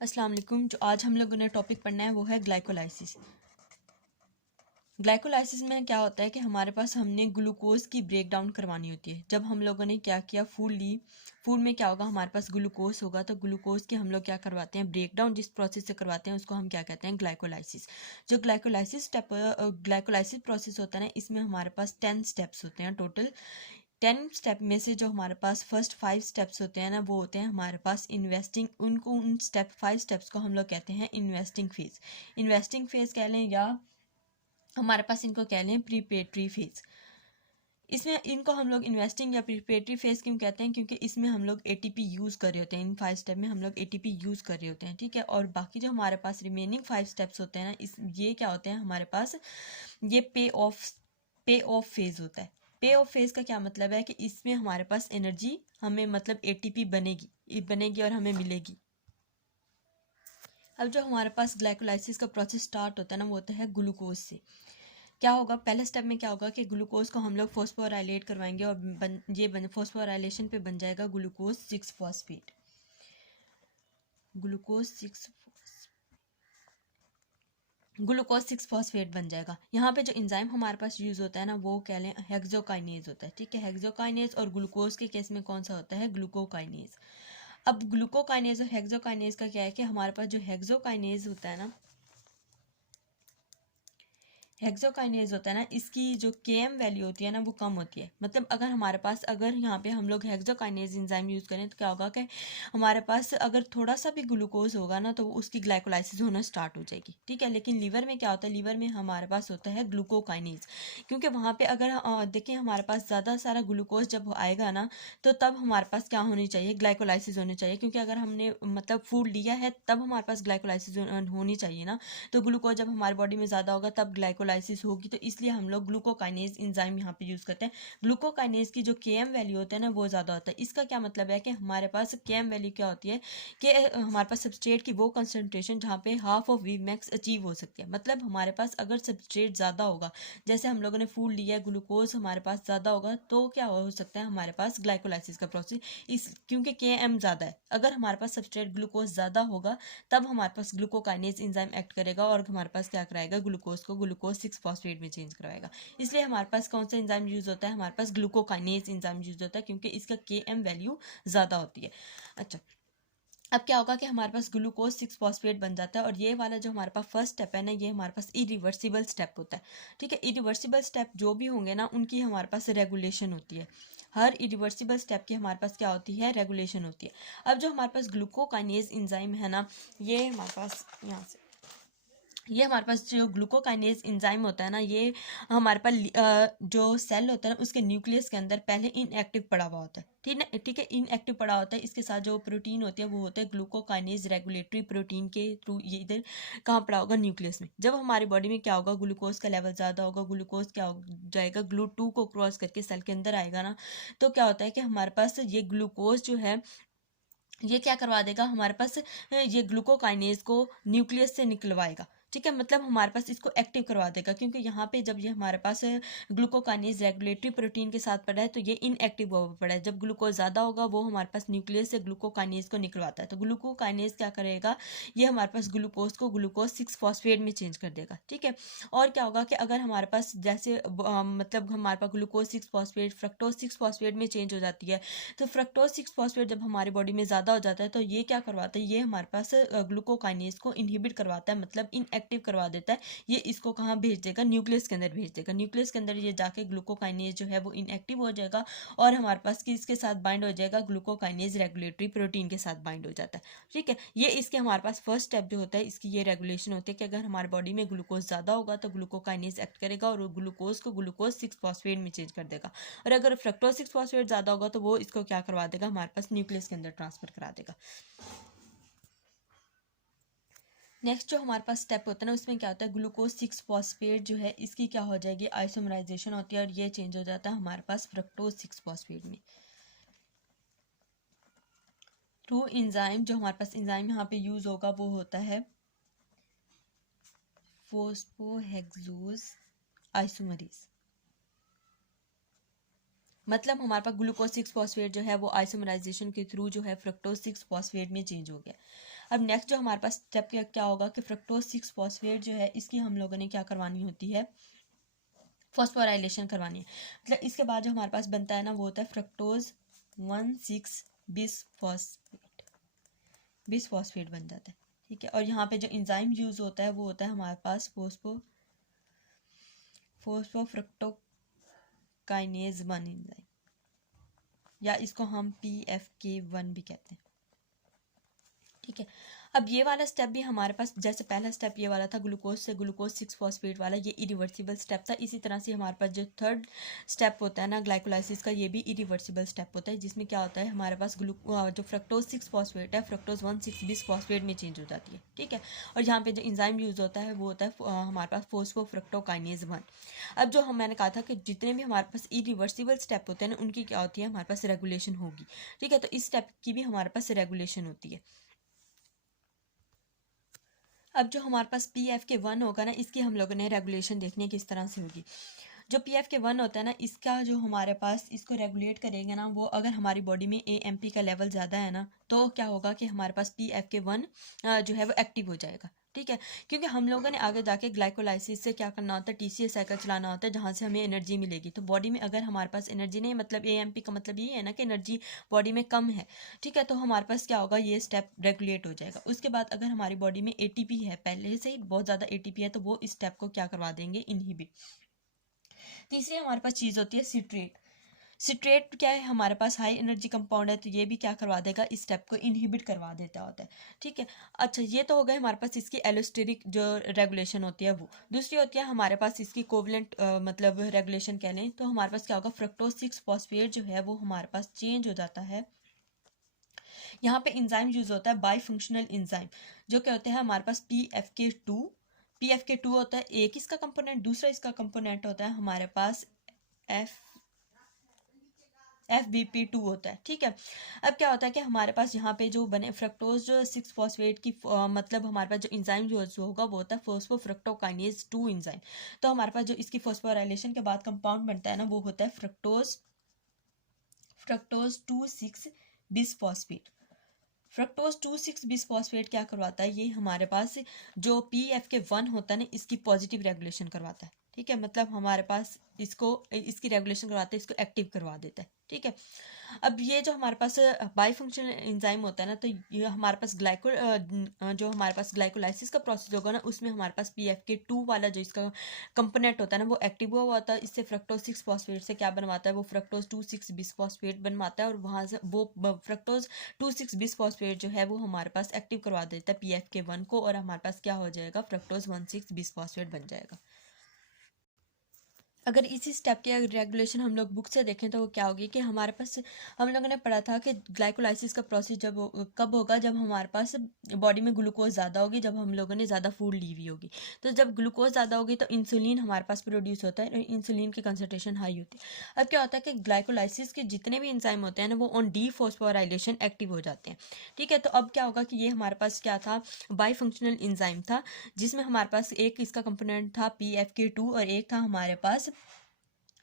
अस्सलाम वालेकुम। जो आज हम लोगों ने टॉपिक पढ़ना है वो है ग्लाइकोलाइसिस। ग्लाइकोलाइसिस में क्या होता है कि हमारे पास हमने ग्लूकोज की ब्रेक डाउन करवानी होती है। जब हम लोगों ने क्या किया, फूड ली, फूड में क्या होगा, हमारे पास ग्लूकोज होगा, तो ग्लूकोज के हम लोग क्या करवाते हैं, ब्रेक डाउन जिस प्रोसेस से करवाते हैं उसको हम क्या कहते हैं, ग्लाइकोलाइसिस। जो ग्लाइकोलाइसिस प्रोसेस होता है ना, इसमें हमारे पास 10 स्टेप्स होते हैं टोटल। 10 स्टेप में से जो हमारे पास फर्स्ट 5 स्टेप्स होते हैं ना, वो होते हैं हमारे पास इन्वेस्टिंग। उन 5 स्टेप्स को हम लोग कहते हैं इन्वेस्टिंग फेज। इन्वेस्टिंग फेज कह लें या हमारे पास इनको कह लें प्रीपेरेटरी फेज। इसमें इनको हम लोग इन्वेस्टिंग या प्रीपेरेटरी फेज क्यों कहते हैं, क्योंकि इसमें हम लोग एटीपी यूज़ कर रहे होते हैं। इन 5 स्टेप में हम लोग एटीपी यूज़ कर रहे होते हैं, ठीक है। और बाकी जो हमारे पास रिमेनिंग 5 स्टेप्स होते हैं ना, ये क्या होते हैं हमारे पास, ये पे ऑफ फेज होता है। पे ऑफ फेज का क्या मतलब है कि इसमें हमारे पास एनर्जी हमें मतलब एटीपी बनेगी और हमें मिलेगी। अब जो हमारे पास ग्लाइकोलाइसिस का प्रोसेस स्टार्ट होता है ना, वो होता है ग्लूकोज से। क्या होगा, पहले स्टेप में क्या होगा कि ग्लूकोज को हम लोग फॉस्फोराइलेट करवाएंगे और फॉस्फोराइलेशन पे बन जाएगा ग्लूकोज 6 फॉस्फेट। ग्लूकोज 6 फॉस्फेट बन जाएगा। यहाँ पे जो एंजाइम हमारे पास यूज होता है ना, वो कह लें हेक्सोकाइनेज होता है, ठीक है। हेक्सोकाइनेज और ग्लूकोज के केस में कौन सा होता है, ग्लूकोकाइनेज। अब ग्लूकोकाइनेज और हेक्सोकाइनेज का क्या है कि हमारे पास जो हेक्सोकाइनेज होता है ना, हेक्सोकाइनेज होता है ना, इसकी जो केएम वैल्यू होती है ना, वो कम होती है। मतलब अगर यहाँ पे हम लोग हेक्सोकाइनेज एंजाइम यूज़ करें तो क्या होगा कि हमारे पास अगर थोड़ा सा भी ग्लूकोज होगा ना, तो उसकी ग्लाइकोलाइसिस होना स्टार्ट हो जाएगी, ठीक है। लेकिन लीवर में क्या होता है, लीवर में हमारे पास होता है ग्लूकोकाइनेज। क्योंकि वहाँ पे अगर देखें हमारे पास ज़्यादा सारा ग्लूकोज जब आएगा ना, तो तब हमारे पास क्या होनी चाहिए, ग्लाइकोलाइसिस होनी चाहिए। क्योंकि अगर हमने मतलब फूड लिया है तब हमारे पास ग्लाइकोलाइसिस होनी चाहिए ना। तो ग्लूकोज जब हमारे बॉडी में ज़्यादा होगा तब ग्लाइकोलाइसिस होगी, तो इसलिए हम लोग ग्लूकोकाइनेज एंजाइम यहाँ पे यूज़ करते हैं। ग्लूकोकाइनेज की जो केएम वैल्यू होता है ना, वो ज़्यादा होता है। इसका क्या मतलब है कि हमारे पास केएम वैल्यू क्या होती है कि हमारे पास सबस्ट्रेट की वो कंसनट्रेशन जहाँ पे half of V max achieve हो सकती है। मतलब हमारे पास अगर सबस्ट्रेट ज़्यादा होगा, जैसे हम लोगों ने फूड लिया है, ग्लूकोज हमारे पास ज़्यादा होगा, तो क्या हो सकता है हमारे पास ग्लाइकोलाइसिस का प्रोसेस क्योंकि केएम ज़्यादा है। अगर हमारे पास सबस्ट्रेट ग्लूकोज ज़्यादा होगा तब हमारे पास ग्लूकोकाइनेज एंजाइम एक्ट करेगा और हमारे पास क्या कराएगा, ग्लूकोज को ग्लूकोज 6 फॉस्फेट में चेंज करवाएगा। इसलिए हमारे पास कौन सा एंजाइम यूज होता है, हमारे पास ग्लूकोकाइनेज एंजाइम यूज होता है, क्योंकि इसका केएम वैल्यू ज़्यादा होती है। अच्छा, अब क्या होगा कि हमारे पास ग्लूकोज 6 फॉस्फेट बन जाता है। और ये वाला जो हमारे पास फर्स्ट स्टेप है ना, ये हमारे पास इरिवर्सिबल स्टेप होता है, ठीक है। इरिवर्सिबल स्टेप जो भी होंगे ना, उनकी हमारे पास रेगुलेशन होती है। हर इरिवर्सिबल स्टेप की हमारे पास क्या होती है, रेगुलेशन होती है। अब जो हमारे पास ग्लूकोकाइनेज एंजाइम है ना, ये हमारे पास यहाँ से ये हमारे पास जो ग्लूकोकाइनेज एंजाइम होता है ना, ये हमारे पास जो सेल होता है ना, उसके न्यूक्लियस के अंदर पहले इनएक्टिव पड़ा हुआ होता है, ठीक है। इनएक्टिव पड़ा होता है। इसके साथ जो प्रोटीन होती है वो होता है ग्लूकोकाइनेज रेगुलेटरी प्रोटीन के थ्रू। ये इधर कहाँ पड़ा होगा, न्यूक्लियस में। जब हमारी बॉडी में क्या होगा, ग्लूकोज का लेवल ज़्यादा होगा, ग्लूकोज क्या हो जाएगा, GLUT2 को क्रॉस करके सेल के अंदर आएगा ना, तो क्या होता है कि हमारे पास ये ग्लूकोज जो है, ये क्या करवा देगा हमारे पास, ये ग्लूकोकाइनेज को न्यूक्लियस से निकलवाएगा, ठीक है। मतलब हमारे पास इसको एक्टिव करवा देगा, क्योंकि यहाँ पे जब ये हमारे पास ग्लूकोकाइनेज रेगुलेटरी प्रोटीन के साथ पड़ा है, तो ये इनएक्टिव हुआ पड़ा है। जब ग्लूकोज ज़्यादा होगा, वो हमारे पास न्यूक्लियस से ग्लूकोकाइनेज को निकलवाता है। तो ग्लूकोकाइनेज क्या करेगा, ये हमारे पास ग्लूकोज को ग्लूकोज 6 फॉस्फेट में चेंज कर देगा, ठीक है। और क्या होगा कि अगर हमारे पास जैसे मतलब हमारे पास ग्लूकोज 6 फॉस्फेट फ्रक्टोज 6 फॉस्फेट में चेंज हो जाती है, तो फ्रक्टोज 6 फॉस्फेट जब हमारी बॉडी में ज़्यादा हो जाता है, तो ये क्या करवाता है, ये हमारे पास ग्लूकोकाइनेज को इनहिबिट करवाता है, मतलब इनएक्टिव करवा देता है। ये इसको कहाँ भेज देगा, न्यूक्लियस के अंदर भेज देगा। न्यूक्लियस के अंदर ये जाके ग्लूकोकाइनेज जो है वो इनएक्टिव हो जाएगा और हमारे पास किसके साथ बाइंड हो जाएगा, ग्लूकोकाइनेज रेगुलेटरी प्रोटीन के साथ बाइंड हो जाता है, ठीक है। ये इसके हमारे पास फर्स्ट स्टेप जो होता है, इसकी ये रेगुलेशन होती है कि अगर हमारे बॉडी में ग्लूकोज ज़्यादा होगा तो ग्लूकोकाइनेज एक्ट करेगा और ग्लूकोज को ग्लूकोज 6 फॉस्फेट में चेंज कर देगा। और अगर फ्रक्टोज 6 फॉस्फेट ज़्यादा होगा तो वो इसको क्या करवा देगा, हमारे पास न्यूक्लियस के अंदर ट्रांसफर करा देगा। नेक्स्ट जो हमारे पास स्टेप होता है ना, उसमें क्या होता है, ग्लूकोज 6 फॉस्फेट जो है इसकी क्या हो जाएगी, आइसोमराइजेशन होती है और ये चेंज हो जाता है हमारे पास फ्रक्टोज 6 फॉस्फेट में थ्रू एंजाइम। जो हमारे पास एंजाइम यहाँ पे यूज होगा वो होता है फोस्फोहेक्सोज आइसोमरेज। मतलब हमारे पास ग्लूकोज 6 फॉस्फेट जो है वो आइसोमराइजेशन के थ्रू जो है फ्रक्टोज 6 फॉस्फेट में चेंज हो गया। अब नेक्स्ट जो हमारे पास स्टेप क्या होगा कि फ्रक्टोज 6 फॉस्फेट जो है इसकी हम लोगों ने क्या करवानी होती है, फॉस्फोराइलेशन करवानी है। मतलब इसके बाद जो हमारे पास बनता है ना वो होता है फ्रक्टोज 1,6 बिसफॉस्फेट बन जाता है। ठीक है, और यहाँ पे जो इंजाइम यूज होता है वो होता है हमारे पास फोस्फोफ्रक्टोकाइनेज 1 इंजाइम, या इसको हम PFK1 भी कहते हैं। ठीक है, अब ये वाला स्टेप भी हमारे पास, जैसे पहला स्टेप ये वाला था ग्लूकोज से ग्लूकोज 6 फॉस्फेट वाला, ये इरिवर्सिबल स्टेप था। इसी तरह से हमारे पास जो थर्ड स्टेप होता है ना ग्लाइकोलाइसिस का, ये भी इरिवर्सिबल स्टेप होता है, जिसमें क्या होता है हमारे पास जो फ्रक्टोज 6 फॉस्फेट है फ्रक्टोज 1,6 बिसफॉस्फेट में चेंज हो जाती है। ठीक है, और यहाँ पे जो इंजाइम यूज होता है वो होता है हमारे पास फोस्फोफ्रक्टोकाइनेज 1। अब जो मैंने कहा था कि जितने भी हमारे पास इरिवर्सिबल स्टेप होते हैं ना उनकी क्या होती है, हमारे पास रेगुलेशन होगी। ठीक है, तो इस स्टेप की भी हमारे पास रेगुलेशन होती है। अब जो हमारे पास PFK1 होगा ना, इसकी हम लोगों ने रेगुलेशन देखनी है किस तरह से होगी। जो PFK1 होता है ना, इसका जो हमारे पास इसको रेगुलेट करेंगे ना, वो अगर हमारी बॉडी में AMP का लेवल ज़्यादा है ना, तो क्या होगा कि हमारे पास PFK1 जो है वो एक्टिव हो जाएगा। ठीक है, क्योंकि हम लोगों ने आगे जाके ग्लाइकोलाइसिस से क्या करना होता है, TCA साइकिल चलाना होता है, जहाँ से हमें एनर्जी मिलेगी। तो बॉडी में अगर हमारे पास एनर्जी नहीं, मतलब AMP का मतलब ये है ना कि एनर्जी बॉडी में कम है। ठीक है, तो हमारे पास क्या होगा, ये स्टेप रेगुलेट हो जाएगा। उसके बाद अगर हमारी बॉडी में ATP है, पहले से ही बहुत ज़्यादा ATP है, तो वो इस स्टेप को क्या करवा देंगे, इनहिबिट। तीसरी हमारे पास चीज़ होती है सिट्रेट। सिट्रेट क्या है, हमारे पास हाई एनर्जी कंपाउंड है, तो ये भी क्या करवा देगा, इस स्टेप को इनहिबिट करवा देता होता है। ठीक है, अच्छा ये तो हो गए हमारे पास इसकी एलोस्टेरिक जो रेगुलेशन होती है वो। दूसरी होती है हमारे पास इसकी कोवलेंट मतलब रेगुलेशन कह लें, तो हमारे पास क्या होगा, फ्रक्टोज 6 फॉस्फेट जो है वो हमारे पास चेंज हो जाता है। यहाँ पे इंजाइम यूज होता है बाई फंक्शनल इंजाइम, जो क्या होते हैं हमारे पास PFK2 होता है एक इसका कंपोनेंट, दूसरा इसका कंपोनेंट होता है हमारे पास FBP2 होता है। ठीक है, अब क्या होता है कि हमारे पास यहाँ पे जो बने फ्रक्टोज 6 फॉस्फेट की मतलब हमारे पास जो इंजाइम जो होगा वो होता है फोस्फोफ्रक्टोकाइनेज 2 इंजाइम। तो हमारे पास जो इसकी फॉस्फोराइलेशन के बाद कंपाउंड बनता है ना, वो होता है फ्रक्टोज 2,6 बिसफॉस्फेट। फ्रक्टोज 2,6 बिसफॉस्फेट क्या करवाता है, ये हमारे पास जो PFK1 होता है ना, इसकी पॉजिटिव रेगुलेशन करवाता है। ठीक है, मतलब हमारे पास इसकी रेगुलेशन करवाते हैं, इसको एक्टिव करवा देता है। ठीक है, अब ये जो हमारे पास बाई फंक्शनल एंजाइम होता है ना, तो ये हमारे पास जो हमारे पास ग्लाइकोलाइसिस का प्रोसेस होगा ना, उसमें हमारे पास PFK2 वाला जो इसका कंपोनेंट होता है ना वो एक्टिव हुआ होता है। इससे फ्रक्टोज 6 फॉस्फेट से क्या बनवाता है, वो फ्रक्टोज 2,6 बिसफॉस्फेट बनवाता है, और वहाँ से वो फ्रक्टोज 2,6 बिसफॉस्फेट जो है वो हमारे पास एक्टिव करवा देता है PFK1 को, और हमारे पास क्या हो जाएगा, फ्रक्टोज 1,6 बिसफॉस्फेट बन जाएगा। अगर इसी स्टेप के रेगुलेशन हम लोग बुक से देखें तो वो क्या होगी कि हमारे पास, हम लोगों ने पढ़ा था कि ग्लाइकोलाइसिस का प्रोसेस कब होगा, जब हमारे पास बॉडी में ग्लूकोज ज़्यादा होगी, जब हम लोगों ने ज़्यादा फूड ली हुई होगी। तो जब ग्लूकोज ज़्यादा होगी तो इंसुलिन हमारे पास प्रोड्यूस होता है, और इंसुलिन की कंसनट्रेशन हाई होती है। अब क्या होता है कि ग्लाइकोलाइसिस के जितने भी इंजाइम होते हैं ना, वो ऑन डीफॉस्फोराइलेशन एक्टिव हो जाते हैं। ठीक है, तो अब क्या होगा कि ये हमारे पास क्या था, बाई फंक्शनल इंजाइम था, जिसमें हमारे पास एक इसका कंपोनेंट था PFK2 और एक था हमारे पास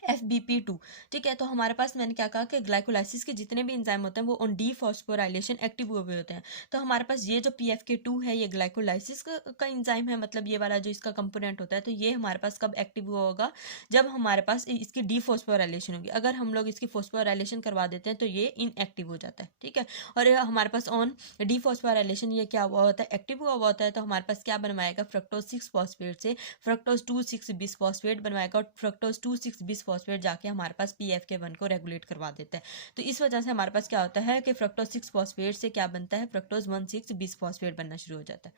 FBP2। ठीक है, तो हमारे पास मैंने क्या कहा कि ग्लाइकोलाइसिस के जितने भी इंजाइम होते हैं वो ऑन डीफॉस्फोराइलेशन एक्टिव हुए होते हैं। तो हमारे पास ये जो PFK2 है ये ग्लाइकोलाइसिस का इंजाइम है, मतलब ये वाला जो इसका कंपोनेंट होता है, तो ये हमारे पास कब एक्टिव हुआ होगा, जब हमारे पास इसकी डीफॉस्फोराइलेशन होगी। अगर हम लोग इसकी फॉस्फोराइलेशन करवा देते हैं तो ये इनएक्टिव हो जाता है। ठीक है, और हमारे पास ऑन डीफॉस्फोराइलेशन ये क्या हुआ होता है, एक्टिव हुआ होता है। तो हमारे पास क्या बनवाएगा, फ्रक्टोज 6 फॉस्फेट से फ्रक्टोज 2,6 बिसफॉस्फेट बनवाएगा, और फ्रक्टोज 2,6 बिसफॉस्फेट जाके हमारे पास PFK1 को रेगुलेट करवा देता है। तो इस वजह से हमारे पास क्या होता है कि फ्रक्टोज 6 फॉस्फेट से क्या बनता है, फ्रक्टोज 1,6 बिसफॉस्फेट बनना शुरू हो जाता है।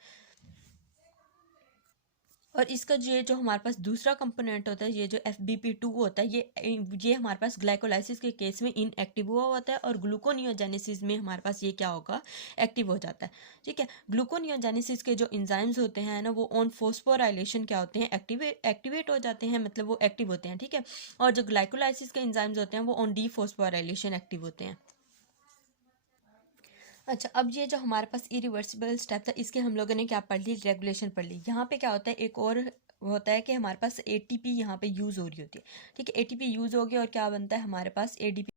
और इसका जो हमारे पास दूसरा कंपोनेंट होता है, ये जो FBP2 होता है, ये हमारे पास ग्लाइकोलाइसिस के केस में इनएक्टिव हुआ होता है, और ग्लूकोनियोजेनेसिस में हमारे पास ये क्या होगा, एक्टिव हो जाता है। ठीक है, ग्लूकोनियोजेनेसिस के जो इंजाइम्स होते हैं ना, वो ऑन फॉस्फोराइलेशन क्या होते हैं, एक्टिवेट हो जाते हैं, मतलब वो एक्टिव होते हैं। ठीक है, और जो ग्लाइकोलाइसिस के इंजाइम्स होते हैं वो ऑन डीफॉस्फोराइलेशन एक्टिव होते हैं। अच्छा, अब ये जो हमारे पास इरिवर्सिबल स्टेप था, इसके हम लोगों ने क्या पढ़ ली, रेगुलेशन पढ़ ली। यहाँ पे क्या होता है, एक और होता है कि हमारे पास ATP यहाँ पे यूज़ हो रही होती है। ठीक है, ATP यूज़ हो गया और क्या बनता है हमारे पास ADP